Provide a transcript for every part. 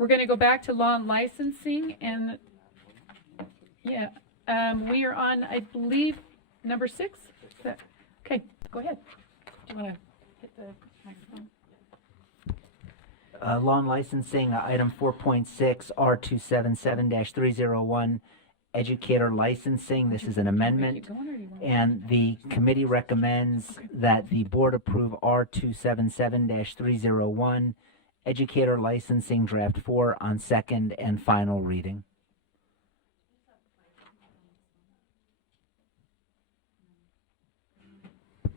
We're going to go back to law and licensing, and yeah, we are on, I believe, number 6. Is that, okay, go ahead. Do you want to hit the microphone? Law and licensing, item 4.6, R277-301, educator licensing. This is an amendment, and the committee recommends that the board approve R277-301, educator licensing draft 4 on second and final reading.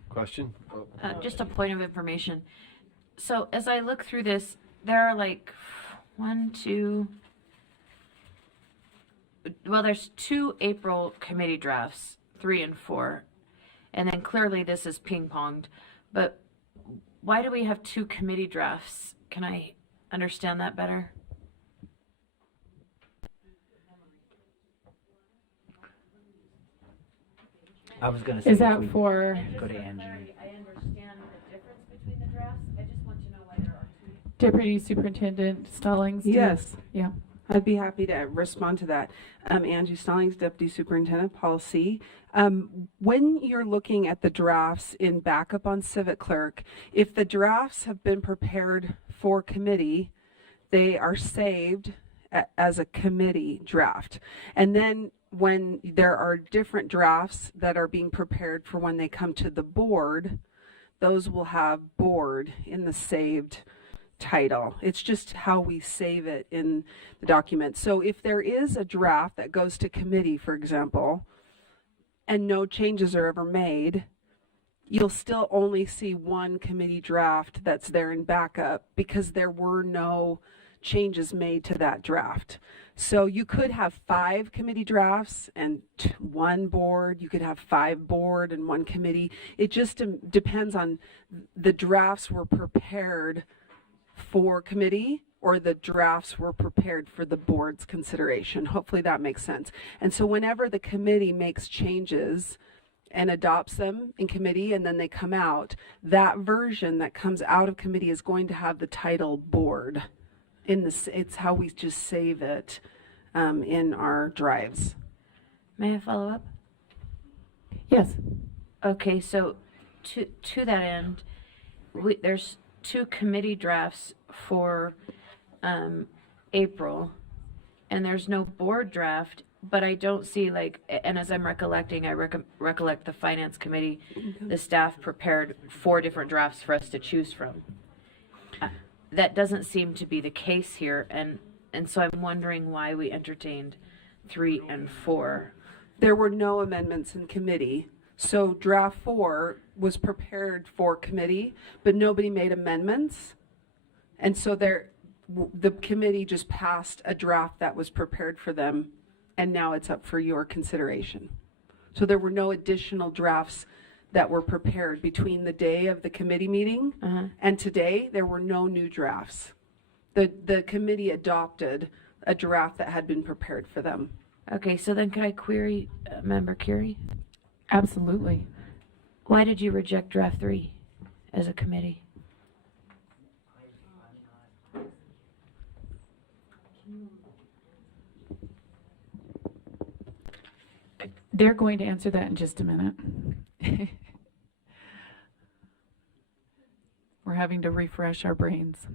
Question? Just a point of information. So as I look through this, there are like there's 2 April committee drafts, 3 and 4. And then clearly this is ping-ponged. But why do we have 2 committee drafts? Can I understand that better? I was going to say, is that for go to Angie. I understand the difference between the drafts. I just want to know why there are 2. Deputy Superintendent Stallings? Yes. Yeah. I'd be happy to respond to that. Angie Stallings, Deputy Superintendent, Policy. When you're looking at the drafts in backup on Civic Clerk, if the drafts have been prepared for committee, they are saved as a committee draft. And then when there are different drafts that are being prepared for when they come to the board, those will have board in the saved title. It's just how we save it in the document. So if there is a draft that goes to committee, for example, and no changes are ever made, you'll still only see one committee draft that's there in backup because there were no changes made to that draft. So you could have 5 committee drafts and 1 board. You could have 5 board and 1 committee. It just depends on the drafts were prepared for committee or the drafts were prepared for the board's consideration. Hopefully that makes sense. And so whenever the committee makes changes and adopts them in committee and then they come out, that version that comes out of committee is going to have the title board. It's how we just save it in our drives. May I follow up? Yes. Okay, so to that end, there's 2 committee drafts for April, and there's no board draft, but I don't see and as I'm recollecting, I recollect the Finance Committee, the staff prepared 4 different drafts for us to choose from. That doesn't seem to be the case here, and so I'm wondering why we entertained 3 and 4. There were no amendments in committee. So draft 4 was prepared for committee, but nobody made amendments. And so the committee just passed a draft that was prepared for them, and now it's up for your consideration. So there were no additional drafts that were prepared between the day of the committee meeting and today. There were no new drafts. The committee adopted a draft that had been prepared for them. Okay, so then could I query Member Curie? Absolutely. Why did you reject draft 3 as a committee? They're going to answer that in just a minute. We're having to refresh our brains.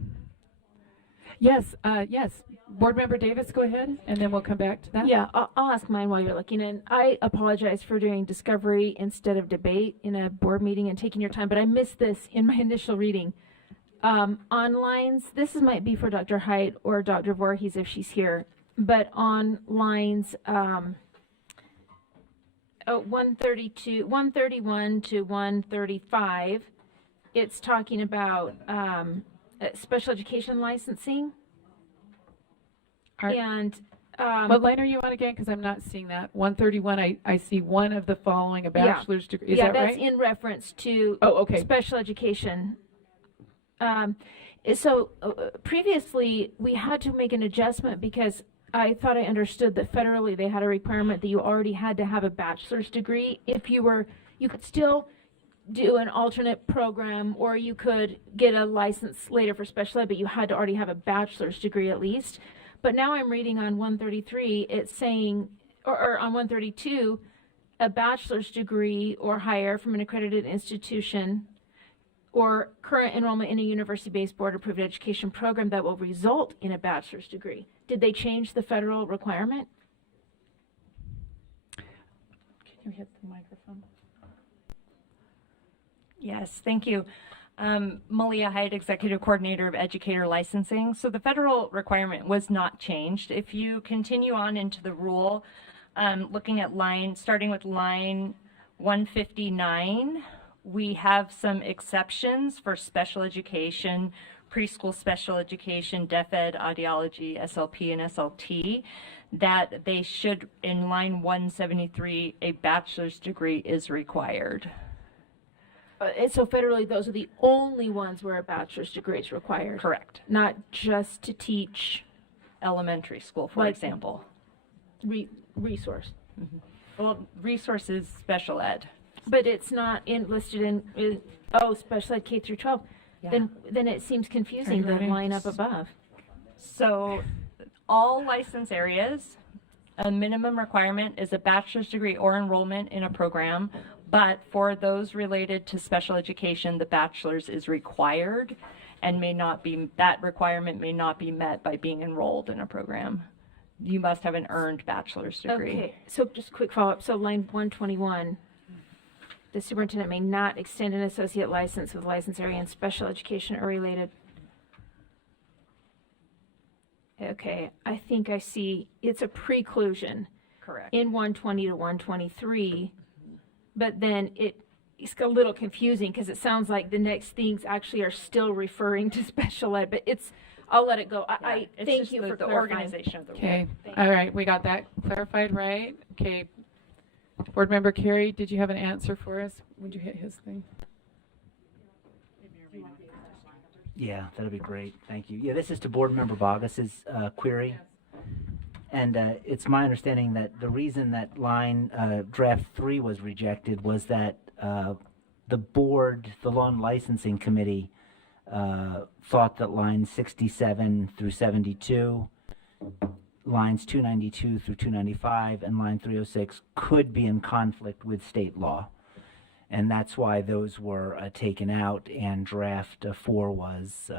Yes, yes. Board Member Davis, go ahead, and then we'll come back to that. Yeah, I'll ask mine while you're looking. And I apologize for doing discovery instead of debate in a board meeting and taking your time, but I missed this in my initial reading. On lines, this might be for Dr. Haidt or Dr. Voorhees if she's here, but on lines 131 to 135, it's talking about special education licensing. And what line are you on again? Because I'm not seeing that. 131, I see one of the following, a bachelor's degree. Is that right? Yeah, that's in reference to okay. Special education. Previously, we had to make an adjustment because I thought I understood that federally they had a requirement that you already had to have a bachelor's degree. If you could still do an alternate program, or you could get a license later for special ed, but you had to already have a bachelor's degree at least. But now I'm reading on 133, it's saying, or on 132, a bachelor's degree or higher from an accredited institution or current enrollment in a university-based board-approved education program that will result in a bachelor's degree. Did they change the federal requirement? Can you hit the microphone? Yes, thank you. Malia Hyde, Executive Coordinator of Educator Licensing. So the federal requirement was not changed. If you continue on into the rule, looking at starting with line 159, we have some exceptions for special education, preschool special education, deaf ed, audiology, SLP, and SLT, that they should, in line 173, a bachelor's degree is required. And so federally, those are the only ones where a bachelor's degree is required. Correct. Not just to teach Elementary school, for Like- example. resource. Well, resources special ed. But it's not listed in, special ed K through 12. Yeah. Then it seems confusing, the line up above. So all license areas, a minimum requirement is a bachelor's degree or enrollment in a program, but for those related to special education, the bachelor's is required and that requirement may not be met by being enrolled in a program. You must have an earned bachelor's degree. Okay, so just quick follow-up. So line 121, the superintendent may not extend an associate license with license area in special education or related. Okay, I think I see, it's a preclusion Correct. in 120 to 123, but then it's a little confusing because it sounds like the next things actually are still referring to special ed, but I'll let it go. I It's thank just you the for clarifying. organization of the rule. Okay, all right, we got that clarified, right? Okay. Board Member Carey, did you have an answer for us? Would you hit his thing? Yeah, that'd be great. Thank you. Yeah, this is to Board Member Bogus's query. And it's my understanding that the reason that line draft 3 was rejected was that the board, the Law and Licensing Committee, thought that lines 67 through 72, lines 292 through 295, and line 306 could be in conflict with state law. And that's why those were taken out, and draft 4 was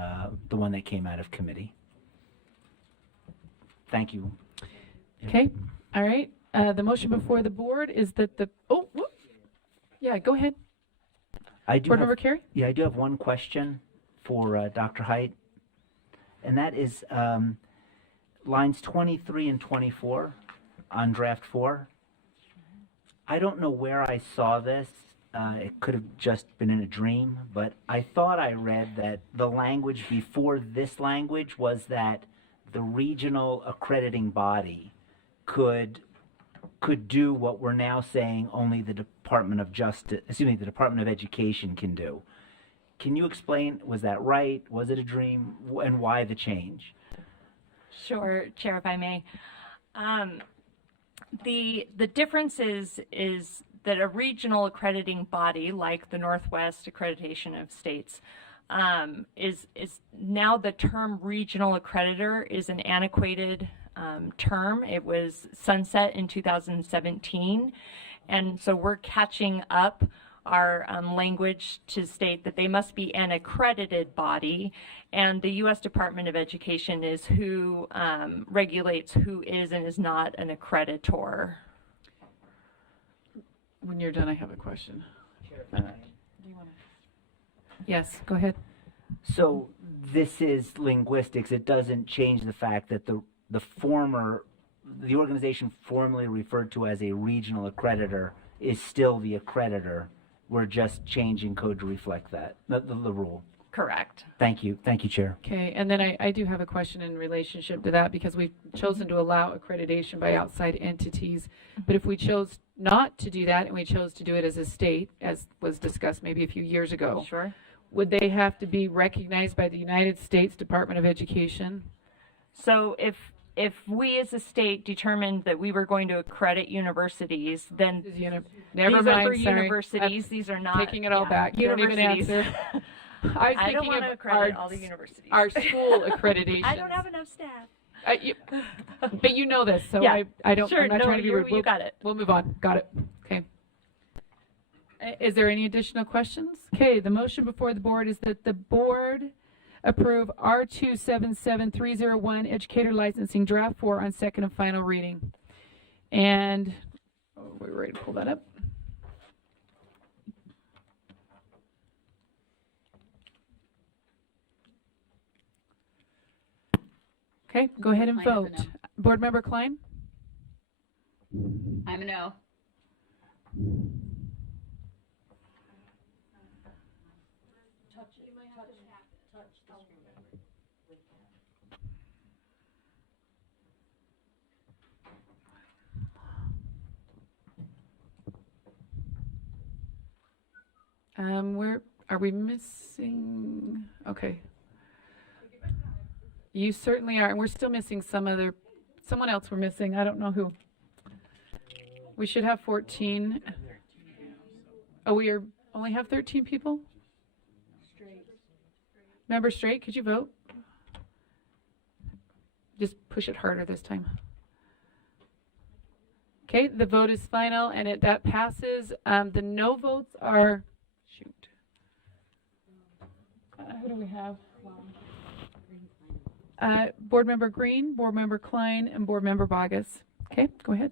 the one that came out of committee. Thank you. Okay, all right. The motion before the board is that yeah, go ahead. I do Board have, Member Carey? yeah, I do have one question for Dr. Height, and that is lines 23 and 24 on draft 4. I don't know where I saw this. It could have just been in a dream, but I thought I read that the language before this language was that the regional accrediting body could do what we're now saying only the Department of Education can do. Can you explain, was that right? Was it a dream? And why the change? Sure, Chair, if I may. The difference is that a regional accrediting body like the Northwest Accreditation of States is now the term regional accreditor is an antiquated term. It was sunset in 2017, and so we're catching up our language to state that they must be an accredited body, and the U.S. Department of Education is who regulates who is and is not an accreditor. When you're done, I have a question. Yes, go ahead. So this is linguistics. It doesn't change the fact that the organization formerly referred to as a regional accreditor is still the accreditor. We're just changing code to reflect that, the rule. Correct. Thank you. Thank you, Chair. Okay, and then I do have a question in relationship to that because we've chosen to allow accreditation by outside entities. But if we chose not to do that and we chose to do it as a state, as was discussed maybe a few years ago, Sure. would they have to be recognized by the United States Department of Education? So if if we as a state determined that we were going to accredit universities, then This is never these are mind, for sorry. universities. These are not Taking it all yeah, back. Don't even universities. answer. I was I don't thinking want to of accredit all the universities. our school accreditation. I don't have enough staff. But you know this, so Yeah. I don't. Sure, I'm not no, trying to be rude. you got it. We'll move on. Got it. Okay. Is there any additional questions? Okay, the motion before the board is that the board approve R277301 educator licensing draft 4 on second and final reading. And we're ready to pull that up. Okay, go ahead and Klein is a vote. no. Board Member Klein? I'm a no. Where are we missing? Okay. You certainly are, and we're still missing someone else we're missing. I don't know who. We should have 14. Oh, we only have 13 people? Member Straight, could you vote? Just push it harder this time. Okay, the vote is final, and that passes. The no votes are, shoot. Who do we have? Board Member Green, Board Member Klein, and Board Member Bogus. Okay, go ahead.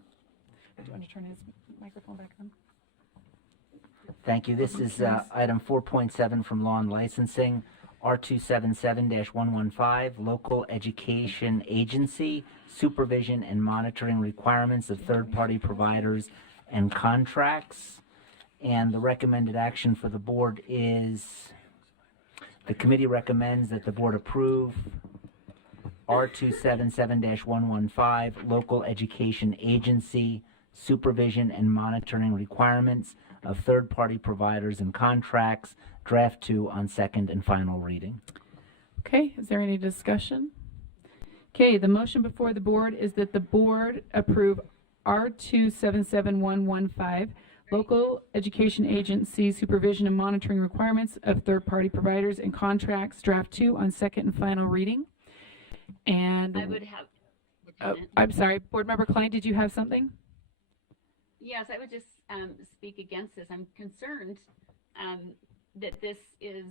Do you want to turn his microphone back on? Thank you. This is item 4.7 from Law and Licensing, R277-115, Local Education Agency, Supervision and Monitoring Requirements of Third-Party Providers and Contracts. And the recommended action for the board is, the committee recommends that the board approve R277-115, Local Education Agency, Supervision and Monitoring Requirements of Third-Party Providers and Contracts, Draft 2 on second and final reading. Okay, is there any discussion? Okay, the motion before the board is that the board approve R277115, Local Education Agency Supervision and Monitoring Requirements of Third-Party Providers and Contracts, Draft 2 on second and final reading. And I would have. I'm sorry, Board Member Klein, did you have something? Yes, I would just speak against this. I'm concerned that this is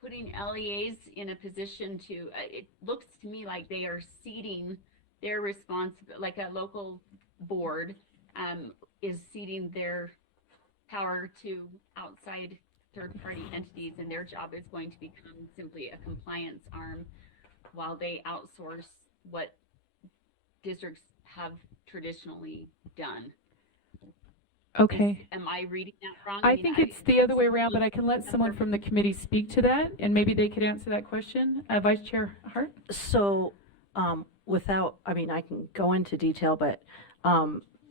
putting LEAs in a position to, it looks to me like they are ceding their responsibility, like a local board is ceding their power to outside third-party entities, and their job is going to become simply a compliance arm while they outsource what districts have traditionally done. Okay. Am I reading that wrong? I mean, think it's the other way around, but I can let someone from the committee speak to that, and maybe they could answer that question. Vice Chair Hart? So, I can go into detail, but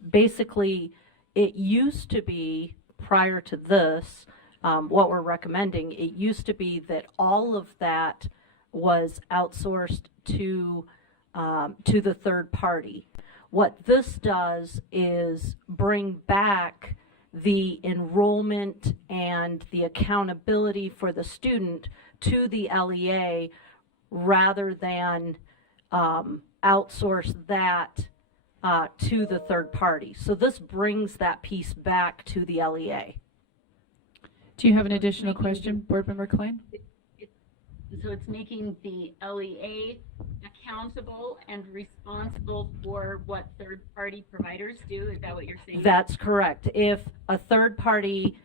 basically, it used to be, prior to this, what we're recommending, it used to be that all of that was outsourced to the third party. What this does is bring back the enrollment and the accountability for the student to the LEA rather than outsource that to the third party. So this brings that piece back to the LEA. Do you have an additional question, Board Member Klein? So it's making the LEA accountable and responsible for what third-party providers do? Is that what you're saying? That's correct. If a third party,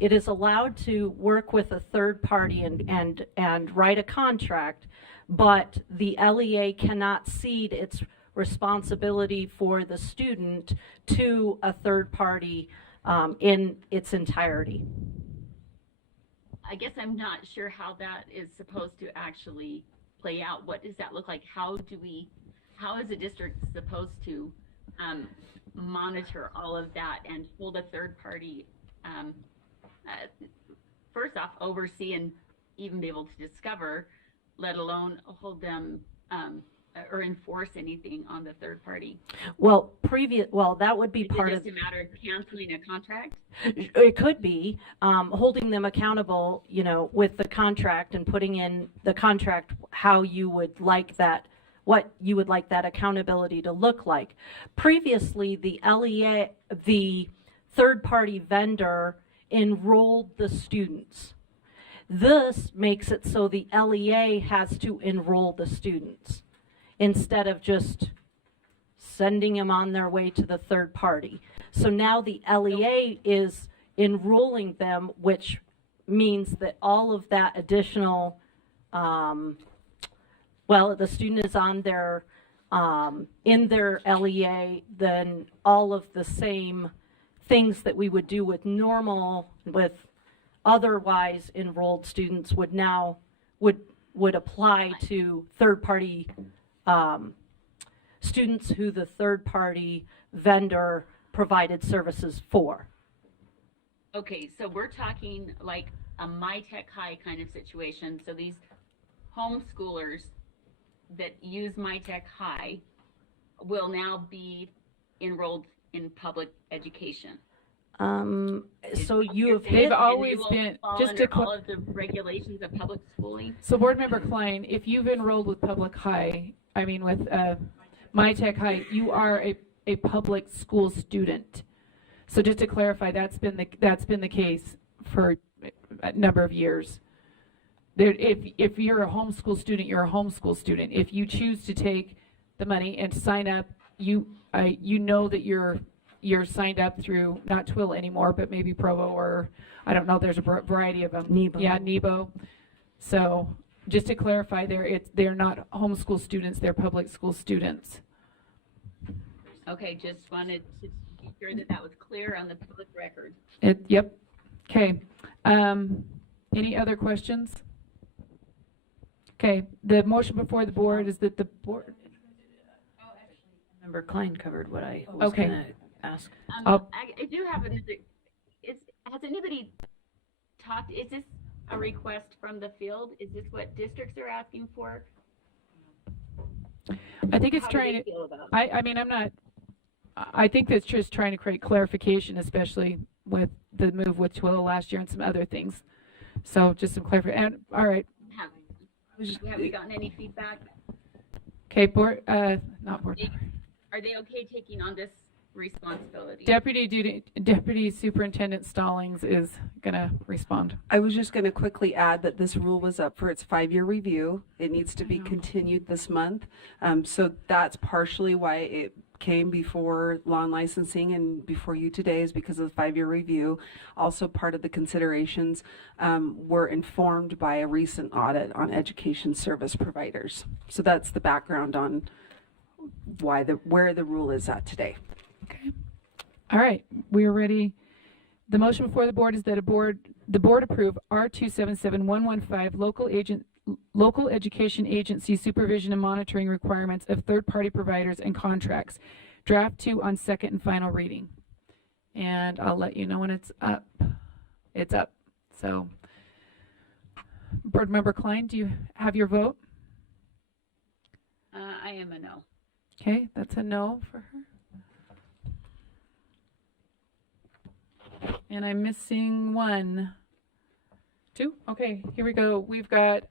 it is allowed to work with a third party and write a contract, but the LEA cannot cede its responsibility for the student to a third party in its entirety. I guess I'm not sure how that is supposed to actually play out. What does that look like? How is a district supposed to monitor all of that and hold a third party, first off, oversee and even be able to discover, let alone hold them or enforce anything on the third party? Well, that would be Is part it of, just a matter of canceling a contract? it could be, holding them accountable, with the contract and putting in the contract how you would like that, what you would like that accountability to look like. Previously, the LEA, the third-party vendor enrolled the students. This makes it so the LEA has to enroll the students instead of just sending them on their way to the third party. So now the LEA is enrolling them, which means that all of that additional, the student is on their, in their LEA, then all of the same things that we would do with otherwise enrolled students would apply to third-party students who the third-party vendor provided services for. Okay, so we're talking like a MyTech High kind of situation. So these homeschoolers that use MyTech High will now be enrolled in public education. So you have They've hit, always And they been, won't fall just to, under all of the regulations of public schooling. so Board Member Klein, if you've enrolled with Public High, with MyTech High, you are a public school student. So just to clarify, that's been the case for a number of years. If you're a homeschool student, you're a homeschool student. If you choose to take the money and sign up, you know that you're signed up through not Twill anymore, but maybe Provo, or I don't know. There's a variety of them. Nebo. Yeah, Nebo. So just to clarify, they're not homeschool students. They're public school students. Okay, just wanted to be sure that that was clear on the public record. Yep. Okay. Any other questions? Okay. The motion before the board is that the board. Member Klein covered what I was Okay. gonna ask. Oh. I do have another, has anybody talked, is this a request from the field? Is this what districts are asking for? I think it's How do trying they to. feel about it? I'm not. I think that's just trying to create clarification, especially with the move with Twill last year and some other things. So just some clarification. And all right. Have we gotten any feedback? Okay, not board. Are they okay taking on this responsibility? Deputy Superintendent Stallings is gonna respond. I was just going to quickly add that this rule was up for its 5-year review. It needs to be continued this month. So that's partially why it came before law and licensing and before you today, is because of the 5-year review. Also, part of the considerations were informed by a recent audit on education service providers. So that's the background on where the rule is at today. Okay. All right, we are ready. The motion before the board is that the board approve R277115 local education agency supervision and monitoring requirements of third-party providers and contracts. Draft 2 on second and final reading. And I'll let you know when it's up. It's up. So, Board Member Klein, do you have your vote? I am a no. Okay, that's a no for her. And I'm missing 1. 2? Okay, here we go. We've got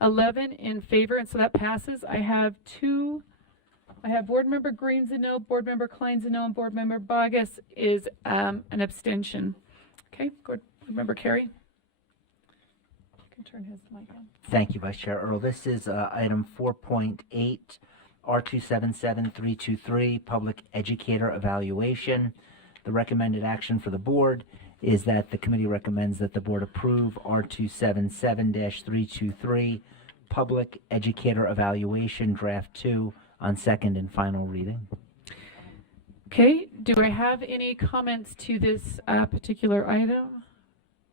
11 in favor, and so that passes. I have Board Member Green's a no, Board Member Klein's a no, and Board Member Bogus is an abstention. Okay, Board Member Carey. You can turn his mic on. Thank you, Vice Chair Earl. This is item 4.8, R277323, Public Educator Evaluation. The recommended action for the board is that the committee recommends that the board approve R277-323, Public Educator Evaluation, Draft 2, on second and final reading. Okay, do I have any comments to this particular item?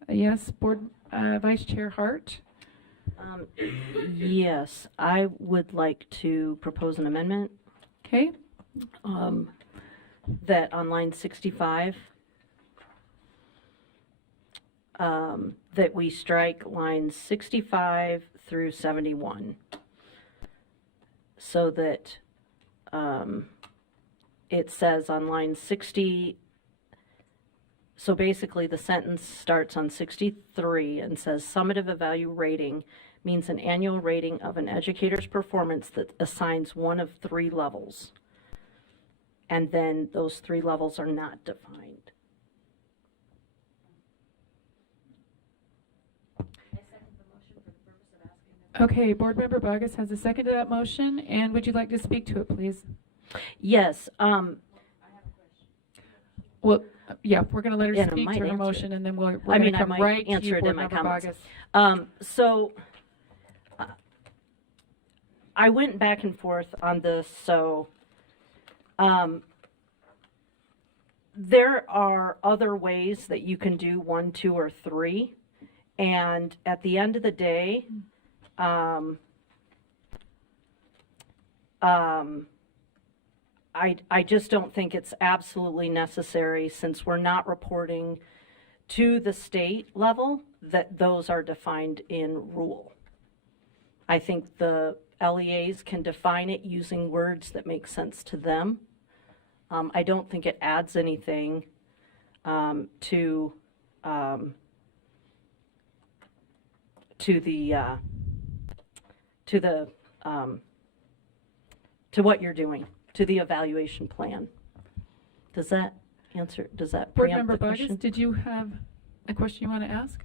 Yes, Board Vice Chair Hart. Yes, I would like to propose an amendment Okay, that on line 65, that we strike lines 65 through 71. so that it says on line 60, so basically the sentence starts on 63 and says summative evaluation rating means an annual rating of an educator's performance that assigns one of 3 levels. And then those 3 levels are not defined. Okay, Board Member Bogus has a second to that motion, and would you like to speak to it, please? Yes, Well, yeah, we're going to let her And I speak might to her answer motion, and then we're I going mean, to I come might right to answer you, it in Board my Member comments. Bogus. So I went back and forth on this. So there are other ways that you can do 1, 2, or 3. And at the end of the day, I just don't think it's absolutely necessary, since we're not reporting to the state level, that those are defined in rule. I think the LEAs can define it using words that make sense to them. I don't think it adds anything to what you're doing, to the evaluation plan. Does that answer, does that Board preempt Member the Bogus, question? did you have a question you want to ask?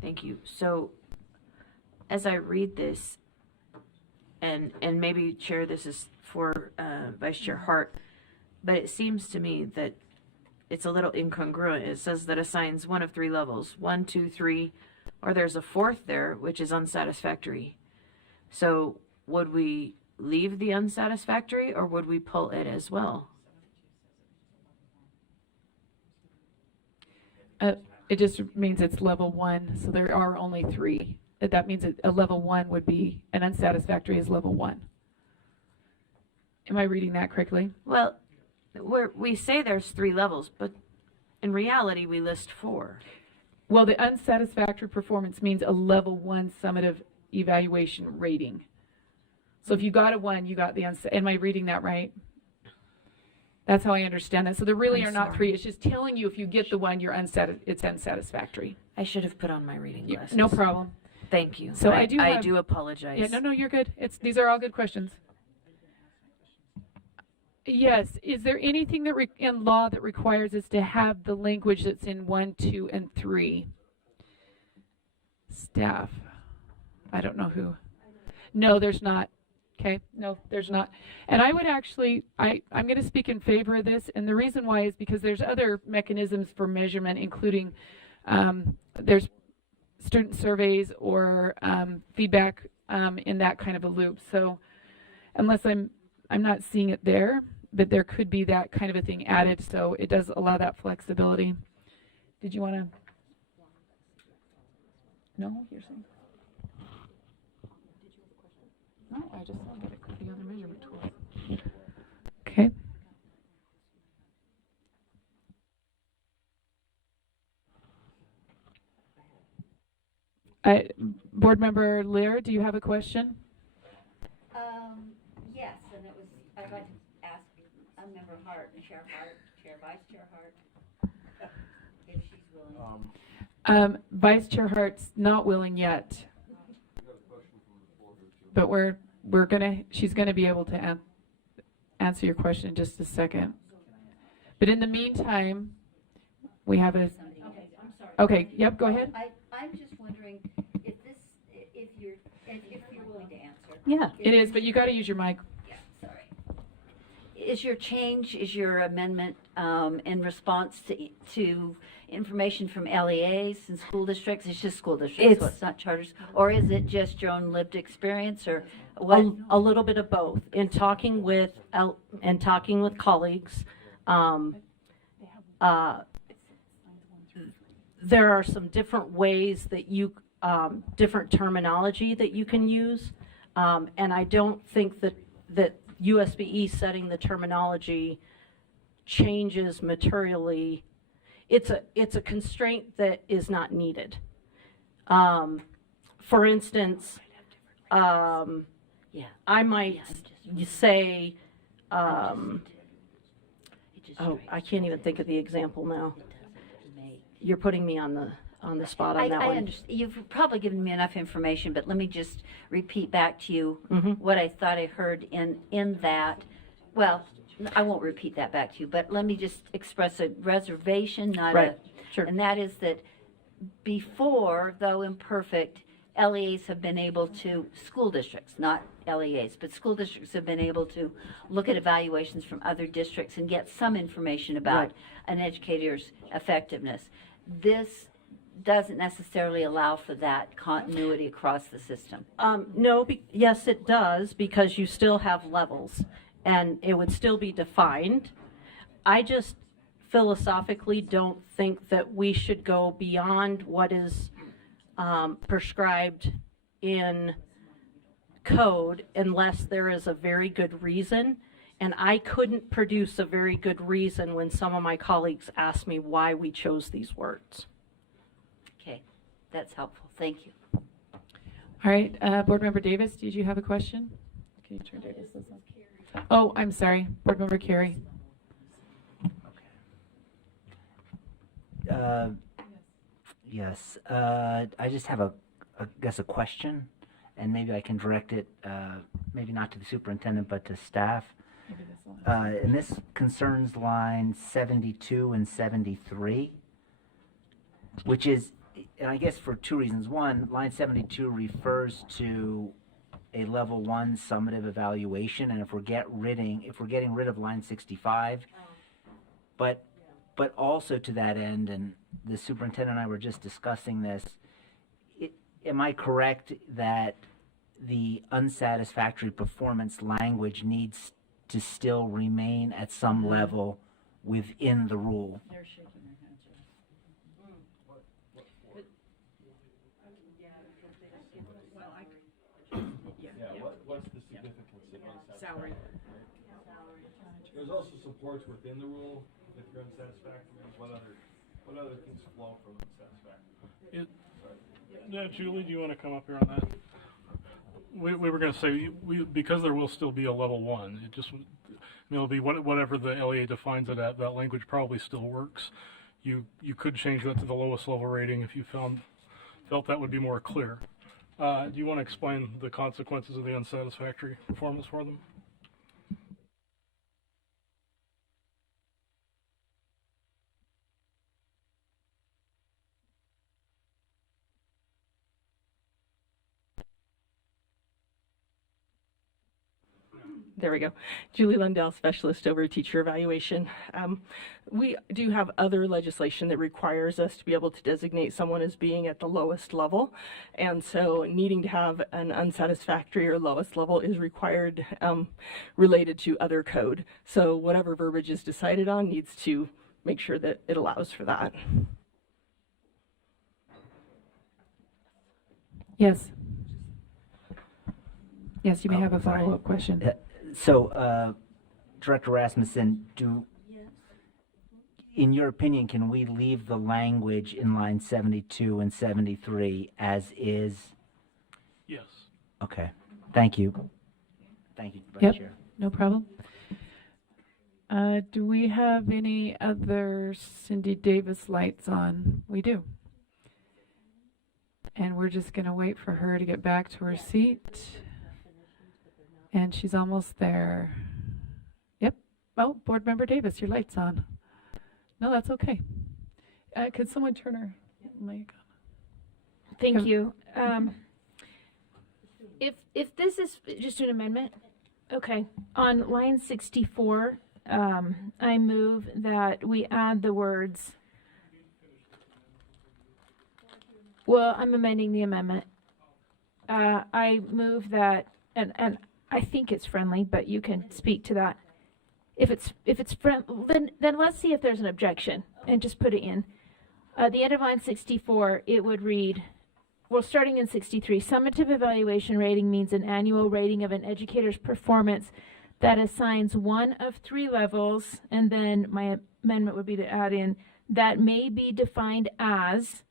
Thank you. So as I read this, and maybe Chair, this is for Vice Chair Hart, but it seems to me that it's a little incongruent. It says that assigns one of 3 levels, 1, 2, 3, or there's a 4th there, which is unsatisfactory. So would we leave the unsatisfactory, or would we pull it as well? It just means it's level 1, so there are only 3. That means a level 1 would be, an unsatisfactory is level 1. Am I reading that correctly? Well, we say there's 3 levels, but in reality, we list 4. Well, the unsatisfactory performance means a level 1 summative evaluation rating. So if you got a 1, you got the am I reading that right? That's how I understand that. So there really I'm are not sorry. 3. It's just telling you if you get the 1, it's unsatisfactory. I should have put on my reading glasses. No problem. Thank you. So I I have- do apologize. Yeah, no, you're good. These are all good questions. Yes. Is there anything that in law that requires us to have the language that's in 1, 2, and 3? Staff. I don't know who. No, there's not. Okay. No, there's not. And I would actually, I'm going to speak in favor of this. And the reason why is because there's other mechanisms for measurement, including there's student surveys or feedback in that kind of a loop. So unless I'm not seeing it there, but there could be that kind of a thing added. So it does allow that flexibility. Did you want to? No, you're saying? No, I just said that it could be other measurement tools. Okay. Board Member Lear, do you have a question? Yes, and it was, I'd like to ask Member Hart, Chair Hart, Vice Chair Hart, if she's willing. Vice Chair Hart's not willing yet. But she's gonna be able to answer your question in just a second. But in the meantime, we have a, Okay, I'm sorry. okay, yep, go ahead. I'm just wondering if you're willing to answer. Yeah. It is, but you gotta use your mic. Yeah, sorry. Is your amendment in response to information from LEAs and school districts? It's just school districts, so it's not charters? Or is it just your own lived experience, or what? A little bit of both. In talking with colleagues, there are some different ways that different terminology that you can use, and I don't think that USBE setting the terminology changes materially. It's a constraint that is not needed. for instance, Yeah. I might say, It just oh, I can't even think of the example now. make. You're putting me on the spot on that I one. understand. You've probably given me enough information, but let me just repeat back to you Mm-hmm. what I thought I heard in that. Well, I won't repeat that back to you, but let me just express a reservation, not Right, sure. and that is that before, though imperfect, LEAs have been able to, school districts, not LEAs, but school districts have been able to look at evaluations from other districts and get some information about Right. an educator's effectiveness. This doesn't necessarily allow for that continuity across the system. No, yes, it does, because you still have levels, and it would still be defined. I just philosophically don't think that we should go beyond what is prescribed in code unless there is a very good reason. And I couldn't produce a very good reason when some of my colleagues asked me why we chose these words. Okay, that's helpful. Thank you. All right, Board Member Davis, did you have a question? Can you turn Davis this on? Oh, I'm sorry, Board Member Carey. Yes, I just have I guess a question, and maybe I can direct it, maybe not to the superintendent, but to staff. Maybe this one. And this concerns lines 72 and 73, which is, and I guess for two reasons. One, line 72 refers to a level 1 summative evaluation, and if we're getting rid of line 65, but also to that end, and the superintendent and I were just discussing this, am I correct that the unsatisfactory performance language needs to still remain at some level within the rule? What's the significance of salary? There's also supports within the rule if you're unsatisfactory. What other things flow from unsatisfactory? Julie, do you want to come up here on that? We were going to say because there will still be a level 1. It just it'll be whatever the LEA defines it at. That language probably still works. You could change that to the lowest level rating if you felt that would be more clear. Do you want to explain the consequences of the unsatisfactory performance for them? There we go. Julie Lundell, specialist over teacher evaluation. We do have other legislation that requires us to be able to designate someone as being at the lowest level. And so needing to have an unsatisfactory or lowest level is required related to other code. So whatever verbiage is decided on needs to make sure that it allows for that. Yes. Yes, you may Oh, have a sorry. follow-up question. So, Director Rasmussen, in your opinion, can we leave the language in line 72 and 73 as is? Yes. Okay, thank you. Thank you, Vice Yep. Chair. No problem. Do we have any other Cindy Davis lights on? We do. And we're just going to wait for her to get back to her seat. And she's almost there. Yep. Oh, Board Member Davis, your light's on. No, that's okay. Could someone turn her mic on? Thank you. If this is just an amendment, okay. On line 64, I move that we add the words. Well, I'm amending the amendment. I move that, and I think it's friendly, but you can speak to that. If it's then let's see if there's an objection and just put it in. The end of line 64, it would read, well, starting in 63, summative evaluation rating means an annual rating of an educator's performance that assigns one of 3 levels, and then my amendment would be to add in that may be defined as,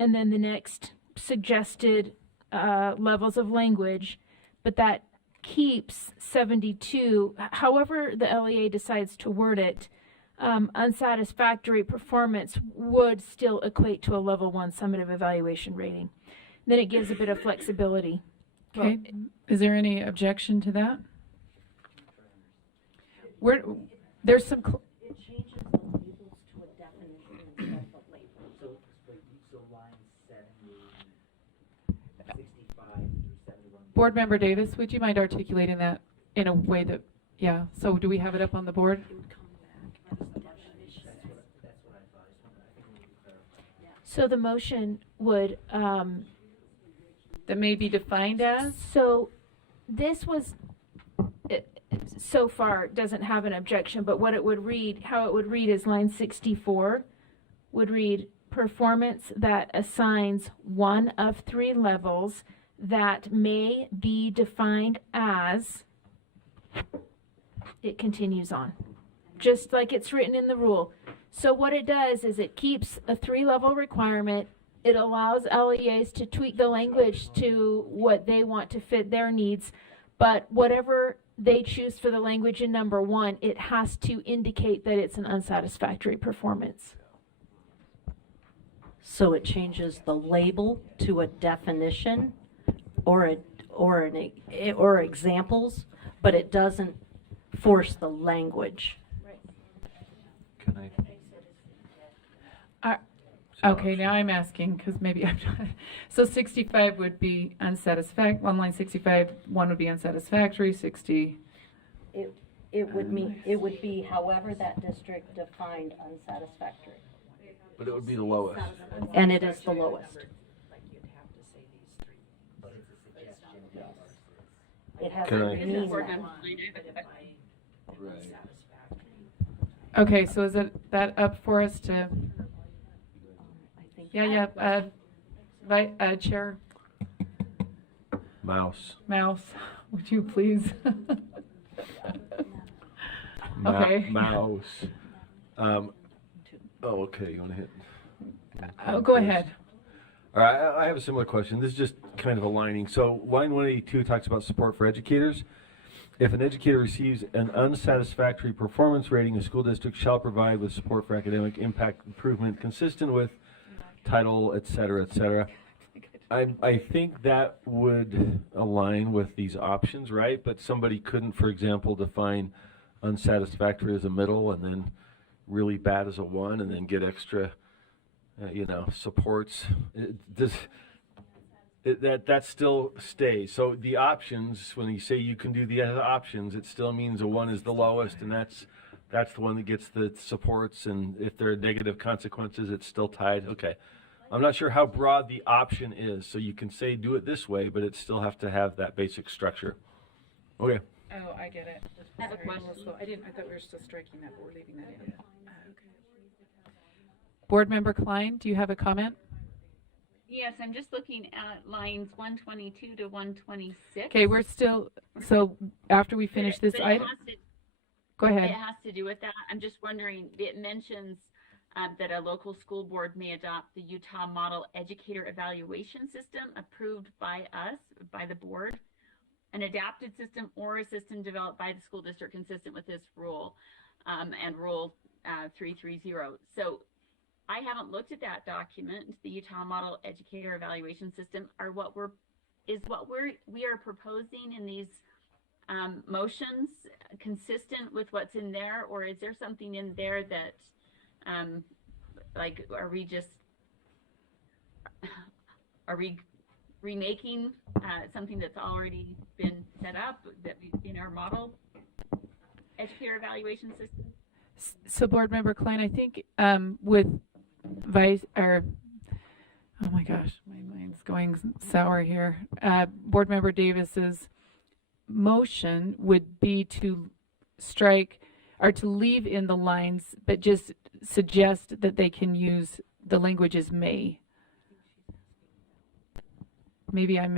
and then the next suggested levels of language, but that keeps 72, however the LEA decides to word it, unsatisfactory performance would still equate to a level 1 summative evaluation rating. Then it gives a bit of flexibility. Okay, is there any objection to that? There's some, It changes the labels to a definition instead of a label. So lines 65 through 71. Board Member Davis, would you mind articulating that in a way that, yeah, so do we have it up on the board? So the motion would, That may be defined as? so this was, so far doesn't have an objection, but what it would read, how it would read is line 64 would read performance that assigns one of 3 levels that may be defined as, it continues on, just like it's written in the rule. So what it does is it keeps a 3-level requirement. It allows LEAs to tweak the language to what they want to fit their needs, but whatever they choose for the language in number 1, it has to indicate that it's an unsatisfactory performance. So it changes the label to a definition or examples, but it doesn't force the language. Can I? Okay, now I'm asking, because maybe I'm not. So 65 would be unsatisfactory, on line 65, 1 would be unsatisfactory, 60. It would be however that district defined unsatisfactory. But it would be the lowest. And it is the lowest. It has Can to I- mean Board that. Member Klein, I have a question. Okay, so is that up for us to, I think Chair Mouse. Mouse, would you please? Okay. Mouse. Oh, okay, you want to hit? Oh, go ahead. All right, I have a similar question. This is just kind of aligning. So line 182 talks about support for educators. If an educator receives an unsatisfactory performance rating, a school district shall provide with support for academic impact improvement consistent with title, et cetera, et cetera. I think that would align with these options, right? But somebody couldn't, for example, define unsatisfactory as a middle and then really bad as a 1 and then get extra, supports. That still stays. So the options, when you say you can do the options, it still means a 1 is the lowest, and that's the one that gets the supports. And if there are negative consequences, it's still tied. Okay, I'm not sure how broad the option is. So you can say do it this way, but it still have to have that basic structure. Okay. Oh, I get it. I have a question. I thought we were still striking that, but we're leaving that in. Board Member Klein, do you have a comment? Yes, I'm just looking at lines 122 to 126. Okay, we're still, so after we finish this But it item, has to- go It ahead. has to do with that. I'm just wondering, it mentions that a local school board may adopt the Utah Model Educator Evaluation System approved by us, by the board, an adapted system or a system developed by the school district consistent with this rule and Rule 330. So I haven't looked at that document, the Utah Model Educator Evaluation System, or we are proposing in these motions consistent with what's in there, or is there something in there that, are we remaking something that's already been set up in our model educator evaluation system? So Board Member Klein, I think with oh my gosh, my mind's going sour here. Board Member Davis's motion would be to strike or to leave in the lines, but just suggest that they can use the language as may. Maybe I'm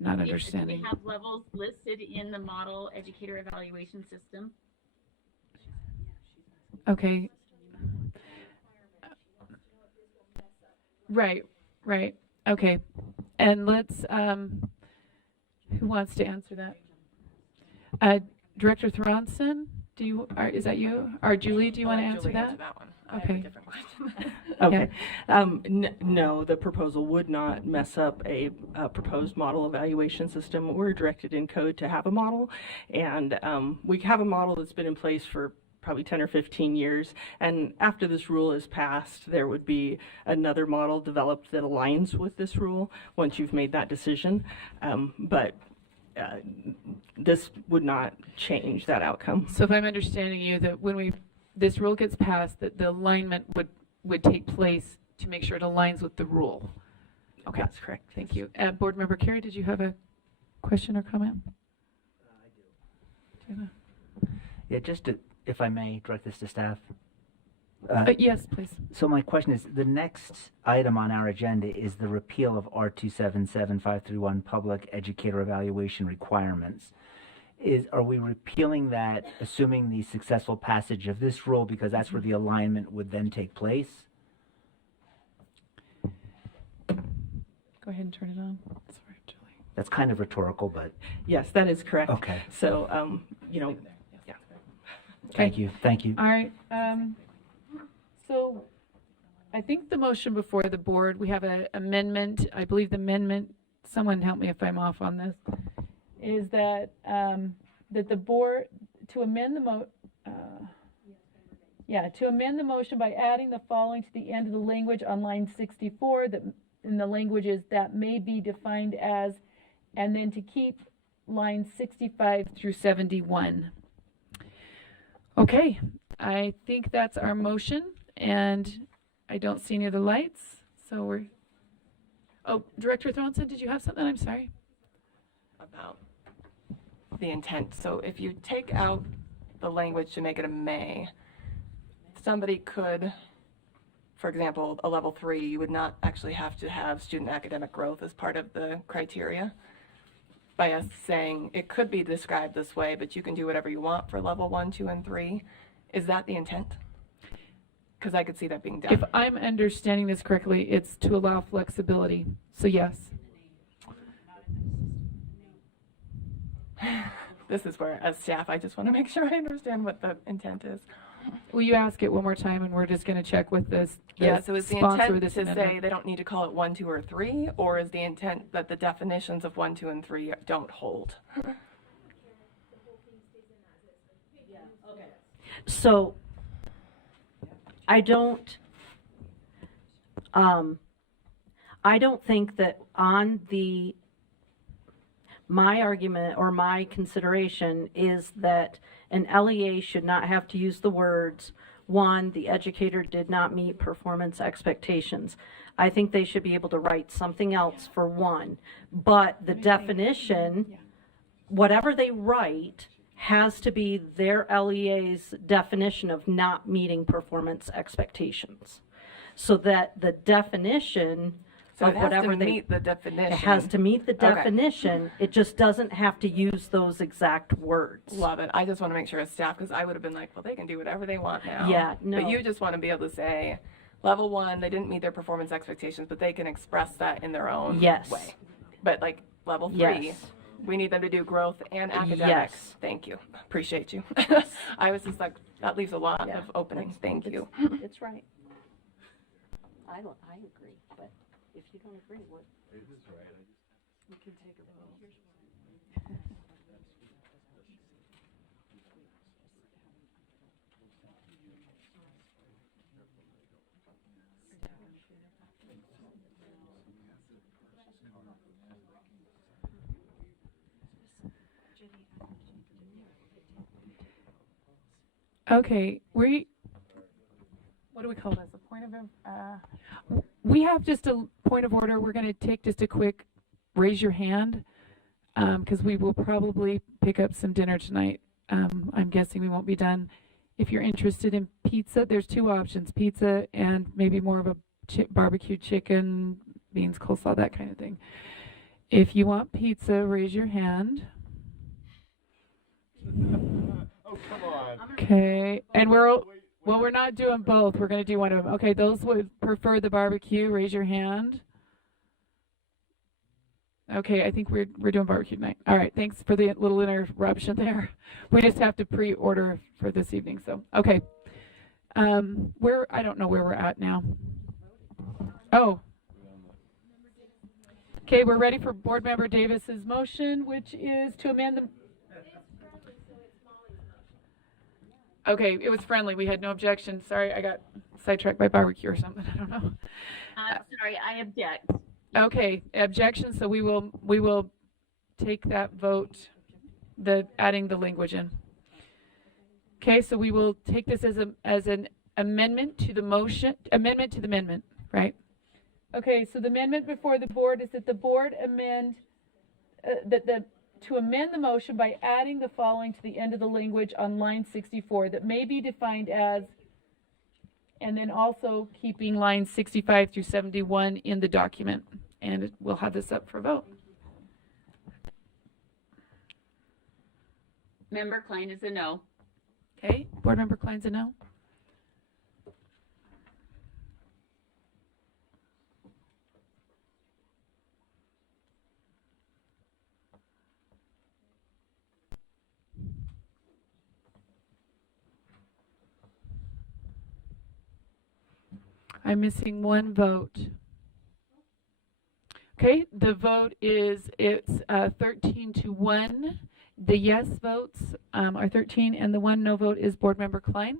not understanding. Do we have levels listed in the model educator evaluation system? Okay. Right. Okay. And let's, who wants to answer that? Director Thronson, is that you? Or Julie, do you want to answer Julie, that? answer that one. I have Okay. a different question. Okay. No, the proposal would not mess up a proposed model evaluation system. We're directed in code to have a model, and we have a model that's been in place for probably 10 or 15 years. And after this rule is passed, there would be another model developed that aligns with this rule once you've made that decision. But this would not change that outcome. So if I'm understanding you, that when this rule gets passed, that the alignment would take place to make sure it aligns with the rule. Okay, That's correct. thank you. Board Member Carey, did you have a question or comment? I do. Yeah, just to, if I may direct this to staff. Yes, please. So my question is, the next item on our agenda is the repeal of R277531 public educator evaluation requirements. Are we repealing that, assuming the successful passage of this rule, because that's where the alignment would then take place? Go ahead and turn it on. Sorry, Julie. That's kind of rhetorical, but Yes, that is correct. okay. So, yeah. Thank you. Thank you. All right. So I think the motion before the board, we have an amendment. I believe the amendment, someone help me if I'm off on this, is that that the board, to amend the to amend the motion by adding the following to the end of the language on line 64, that in the language is that may be defined as, and then to keep lines 65 through 71. Okay, I think that's our motion, and I don't see any other lights, so we're, Director Thronson, did you have something? I'm sorry. About the intent. So if you take out the language to make it a may, somebody could, for example, a level 3, you would not actually have to have student academic growth as part of the criteria. By us saying it could be described this way, but you can do whatever you want for level 1, 2, and 3. Is that the intent? Because I could see that being done. If I'm understanding this correctly, it's to allow flexibility, so yes. This is where, as staff, I just want to make sure I understand what the intent is. Will you ask it one more time, and we're just going to check with this. Yeah, so is the sponsor of intent this to amendment. say they don't need to call it 1, 2, or 3, or is the intent that the definitions of 1, 2, and 3 don't hold? So I don't think that on my argument or my consideration is that an LEA should not have to use the words, 1, the educator did not meet performance expectations. I think they should be able to write something else for 1, but the definition, whatever they write, has to be their LEA's definition of not meeting performance expectations. So that the definition So of it has whatever to they meet the definition. it has to meet the Okay. definition. It just doesn't have to use those exact words. Love it. I just want to make sure as staff, because I would have been like, well, they can do whatever they want now. Yeah, no. But you just want to be able to say, level 1, they didn't meet their performance expectations, but they can express that in their own Yes. way. But like level 3, Yes. we need them to do growth and academics. Yes. Thank you. Appreciate you. I was just like, that leaves a lot of openings. Thank you. It's right. I agree, but if you don't agree, what? It is right. We can take a vote. Okay, what do we call this? A point of, we have just a point of order. We're going to take just a quick raise your hand, because we will probably pick up some dinner tonight. I'm guessing we won't be done. If you're interested in pizza, there's 2 options, pizza and maybe more of a barbecue chicken, beans, coleslaw, that kind of thing. If you want pizza, raise your hand. Oh, come on. Okay, and we're not doing both. We're going to do one of them. Okay, those would prefer the barbecue, raise your hand. Okay, I think we're doing barbecue night. All right, thanks for the little interruption there. We just have to pre-order for this evening, so okay. I don't know where we're at now. Oh. Okay, we're ready for Board Member Davis's motion, which is to amend the. Okay, it was friendly. We had no objection. Sorry, I got sidetracked by barbecue or something. I don't know. Sorry, I object. Okay, objection. So we will take that vote, adding the language in. Okay, so we will take this as an amendment to the motion, amendment to the amendment, right? Okay, so the amendment before the board is that the board amend to amend the motion by adding the following to the end of the language on line 64 that may be defined as, and then also keeping lines 65 through 71 in the document. And we'll have this up for vote. Member Klein is a no. Okay, Board Member Klein's a no. I'm missing one vote. Okay, the vote is, it's 13 to 1. The yes votes are 13, and the one no vote is Board Member Klein.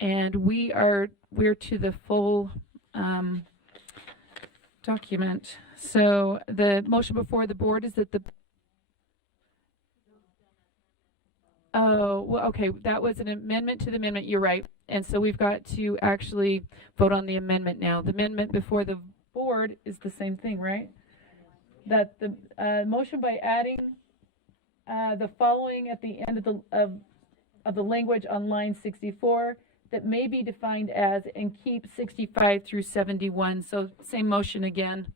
And we're to the full document. So the motion before the board is that the. Oh, well, okay, that was an amendment to the amendment. You're right. And so we've got to actually vote on the amendment now. The amendment before the board is the same thing, right? That the motion by adding the following at the end of the language on line 64 that may be defined as and keep 65 through 71. So same motion again.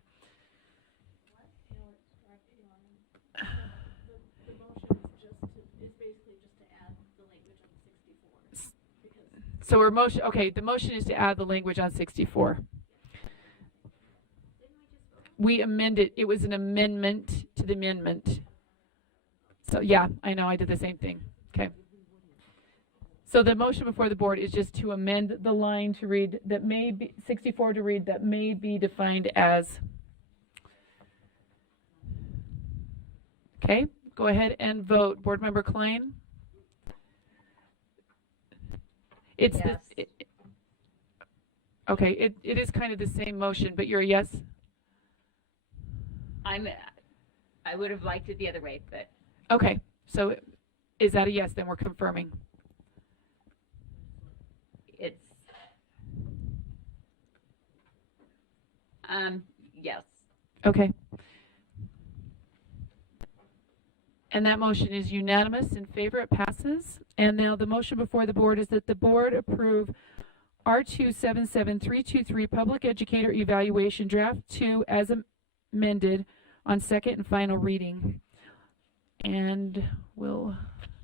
So our motion, okay, the motion is to add the language on 64. We amended, it was an amendment to the amendment. So yeah, I know I did the same thing. Okay. So the motion before the board is just to amend the line to read that may be 64 to read that may be defined as. Okay, go ahead and vote. Board Member Klein. It's yes. Okay, it is kind of the same motion, but you're a yes? I would have liked it the other way, but. Okay, so is that a yes? Then we're confirming. It's. Yes. Okay. And that motion is unanimous in favor. It passes. And now the motion before the board is that the board approve R277323 Public Educator Evaluation Draft 2 as amended on second and final reading. And we'll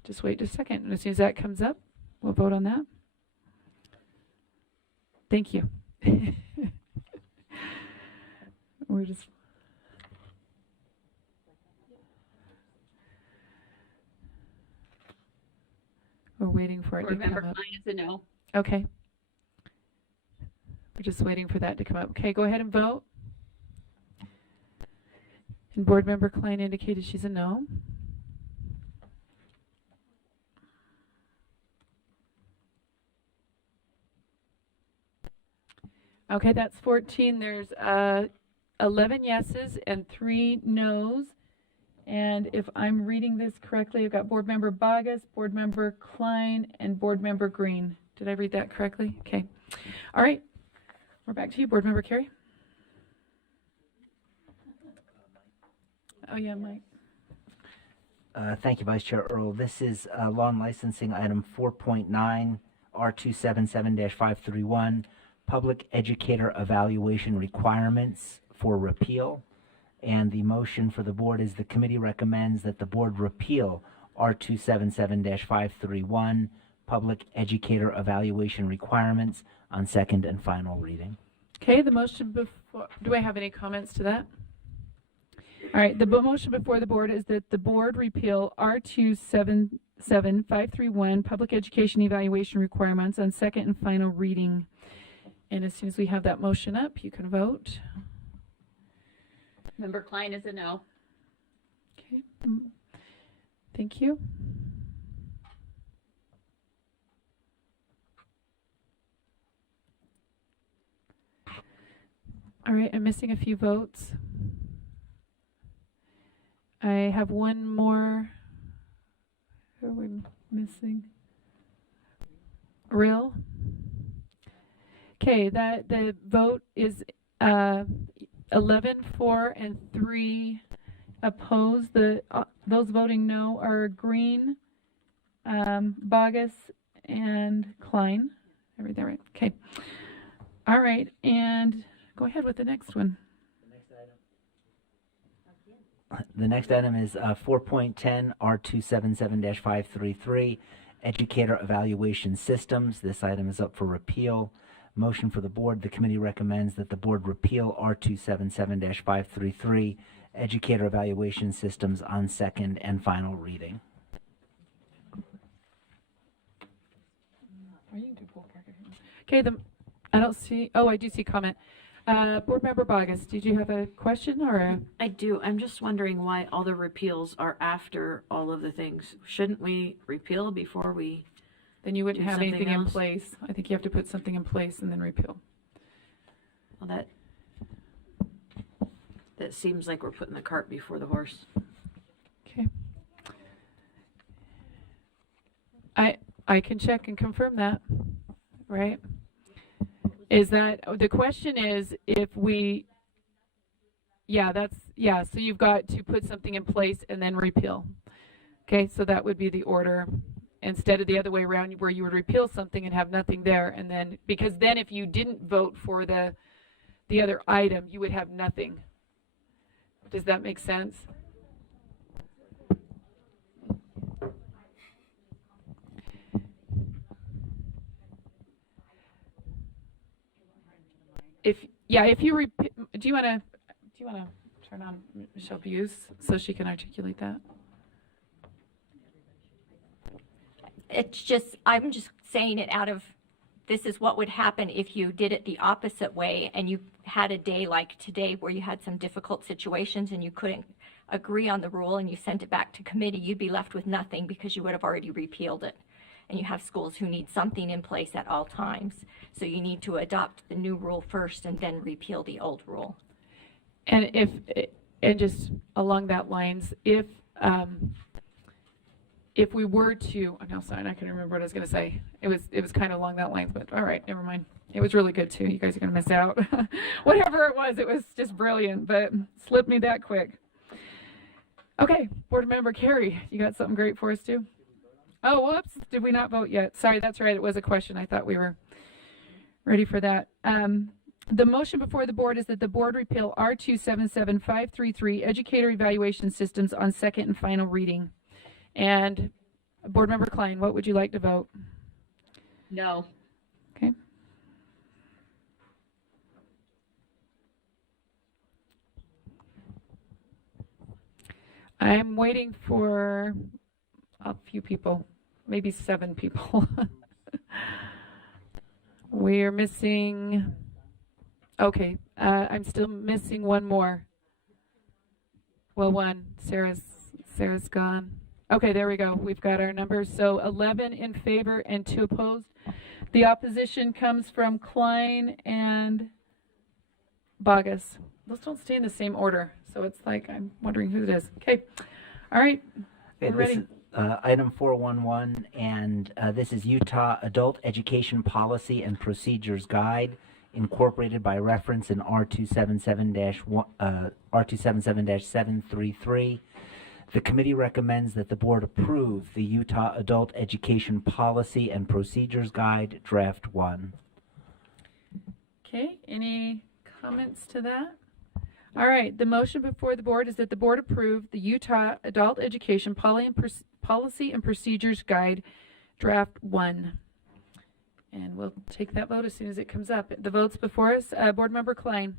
just wait a second. And as soon as that comes up, we'll vote on that. Thank you. We're just... We're waiting for it to come Member up. Klein is a no. Okay. We're just waiting for that to come up. Okay, go ahead and vote. And Board Member Klein indicated she's a no. Okay, that's 14. There's 11 yeses and 3 noes. And if I'm reading this correctly, I've got Board Member Bogus, Board Member Klein, and Board Member Green. Did I read that correctly? Okay. All right. We're back to you, Board Member Carey. Oh, yeah, Mike. Thank you, Vice Chair Earl. This is law and licensing item 4.9, R277-531, public educator evaluation requirements for repeal. And the motion for the board is the committee recommends that the board repeal R277-531, public educator evaluation requirements on second and final reading. Okay, the motion before, do I have any comments to that? All right, the motion before the board is that the board repeal R277531, public education evaluation requirements on second and final reading. And as soon as we have that motion up, you can vote. Member Klein is a no. Okay, thank you. All right, I'm missing a few votes. I have one more. Who are we missing? Real. Okay, that the vote is 11 for and 3 opposed. Those voting no are Green, Bogus, and Klein. Everything right? Okay. All right, and go ahead with the next one. The next item is 4.10 R277-533, Educator Evaluation Systems. This item is up for repeal. Motion for the board. The committee recommends that the board repeal R277-533, Educator Evaluation Systems on second and final reading. Okay, I don't see, oh, I do see comment. Board Member Bogus, did you have a question or a? I do. I'm just wondering why all the repeals are after all of the things. Shouldn't we repeal before we? Then you wouldn't do have anything something in else? place. I think you have to put something in place and then repeal. Well, that seems like we're putting the cart before the horse. Okay. I can check and confirm that, right? Is that, the question is if we, so you've got to put something in place and then repeal. Okay, so that would be the order instead of the other way around where you would repeal something and have nothing there, and then, because then if you didn't vote for the other item, you would have nothing. Does that make sense? If you do you want to turn on Michelle Buse so she can articulate that? It's just, I'm just saying it out of, this is what would happen if you did it the opposite way and you had a day like today where you had some difficult situations and you couldn't agree on the rule and you sent it back to committee, you'd be left with nothing because you would have already repealed it. And you have schools who need something in place at all times. So you need to adopt the new rule first and then repeal the old rule. And and just along that lines, if we were to, I'm now sorry, I can remember what I was going to say. It was kind of along that lines, but all right, never mind. It was really good too. You guys are going to miss out. Whatever it was just brilliant, but slipped me that quick. Okay, Board Member Carey, you got something great for us too? Oh, whoops, did we not vote yet? Sorry, that's right, it was a question. I thought we were ready for that. The motion before the board is that the board repeal R277533, Educator Evaluation Systems, on second and final reading. And Board Member Klein, what would you like to vote? No. Okay. I'm waiting for a few people, maybe 7 people. We're missing, okay, I'm still missing one more. Well, one, Sarah's gone. Okay, there we go. We've got our numbers. So 11 in favor and 2 opposed. The opposition comes from Klein and Bogus. Those don't stay in the same order, so it's like I'm wondering who it is. Okay, all right, Okay, we're ready. this is item 411, and this is Utah Adult Education Policy and Procedures Guide, incorporated by reference in R277-733. The committee recommends that the board approve the Utah Adult Education Policy and Procedures Guide, Draft 1. Okay, any comments to that? All right, the motion before the board is that the board approve the Utah Adult Education Policy and Procedures Guide, Draft 1. And we'll take that vote as soon as it comes up. The votes before us, Board Member Klein.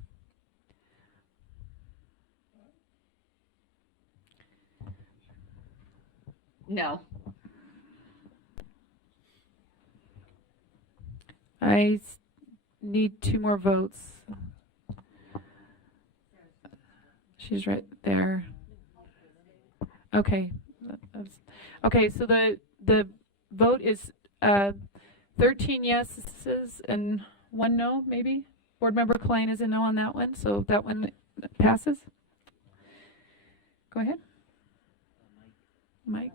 No. Need 2 more votes. She's right there. Okay. Okay, so the vote is 13 yeses and 1 no, maybe? Board Member Klein is a no on that one, so that one passes. Go ahead. Mike?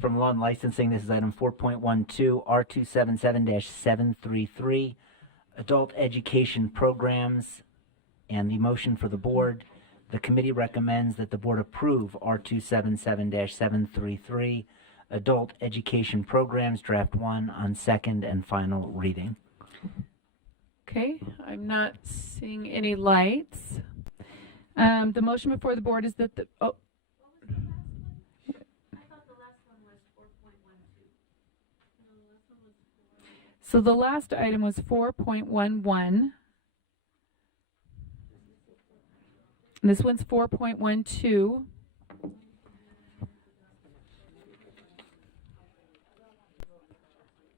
From Law and Licensing, this is item 4.12, R277-733, Adult Education Programs, and the motion for the board. The committee recommends that the board approve R277-733, Adult Education Programs, Draft 1, on second and final reading. Okay, I'm not seeing any lights. The motion before the board is that so the last item was 4.11. This one's 4.12.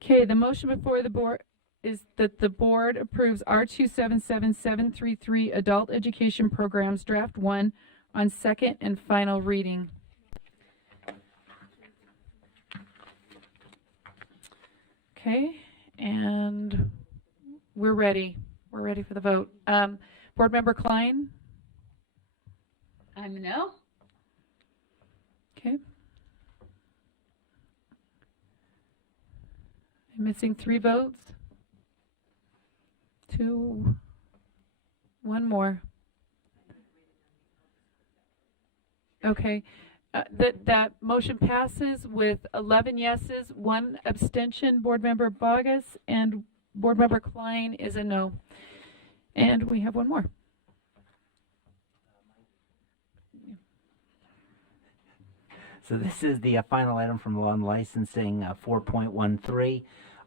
Okay, the motion before the board is that the board approves R277-733 Adult Education Programs Draft 1 on second and final reading. Okay, and we're ready. We're ready for the vote. Board Member Klein? I'm a no. Okay. I'm missing 3 votes. 2, 1 more. Okay, that motion passes with 11 yeses, 1 abstention. Board Member Bogus and Board Member Klein is a no. And we have 1 more. So this is the final item from Law and Licensing, 4.13,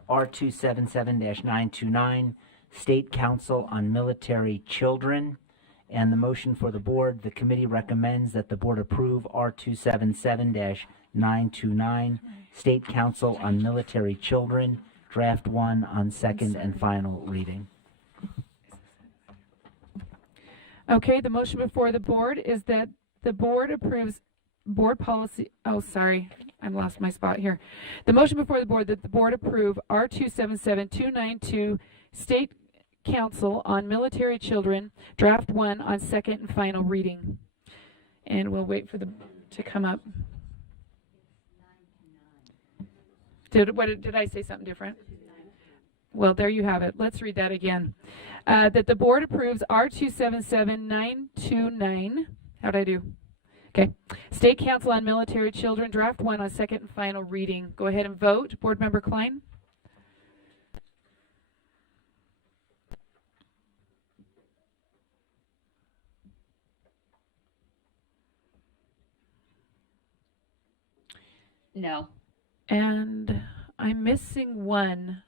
R277-929, State Council on Military Children. And the motion for the board, the committee recommends that the board approve R277-929, State Council on Military Children, Draft 1 on second and final reading. Okay, the motion before the board is that the board approves board policy, oh, sorry, I lost my spot here. The motion before the board that the board approve R277-292 State Council on Military Children, Draft 1 on second and final reading. And we'll wait for the to come up. Did I say something different? Well, there you have it. Let's read that again. That the board approves R277-929. How'd I do? Okay. State Council on Military Children, Draft 1 on second and final reading. Go ahead and vote. Board Member Klein? No. And I'm missing 1.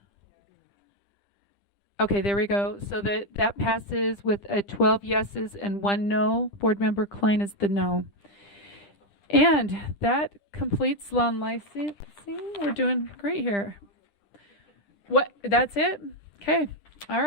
Okay, there we go. So that passes with 12 yeses and 1 no. Board Member Klein is the no. And that completes law and licensing. We're doing great here. What? That's it? Okay. All right.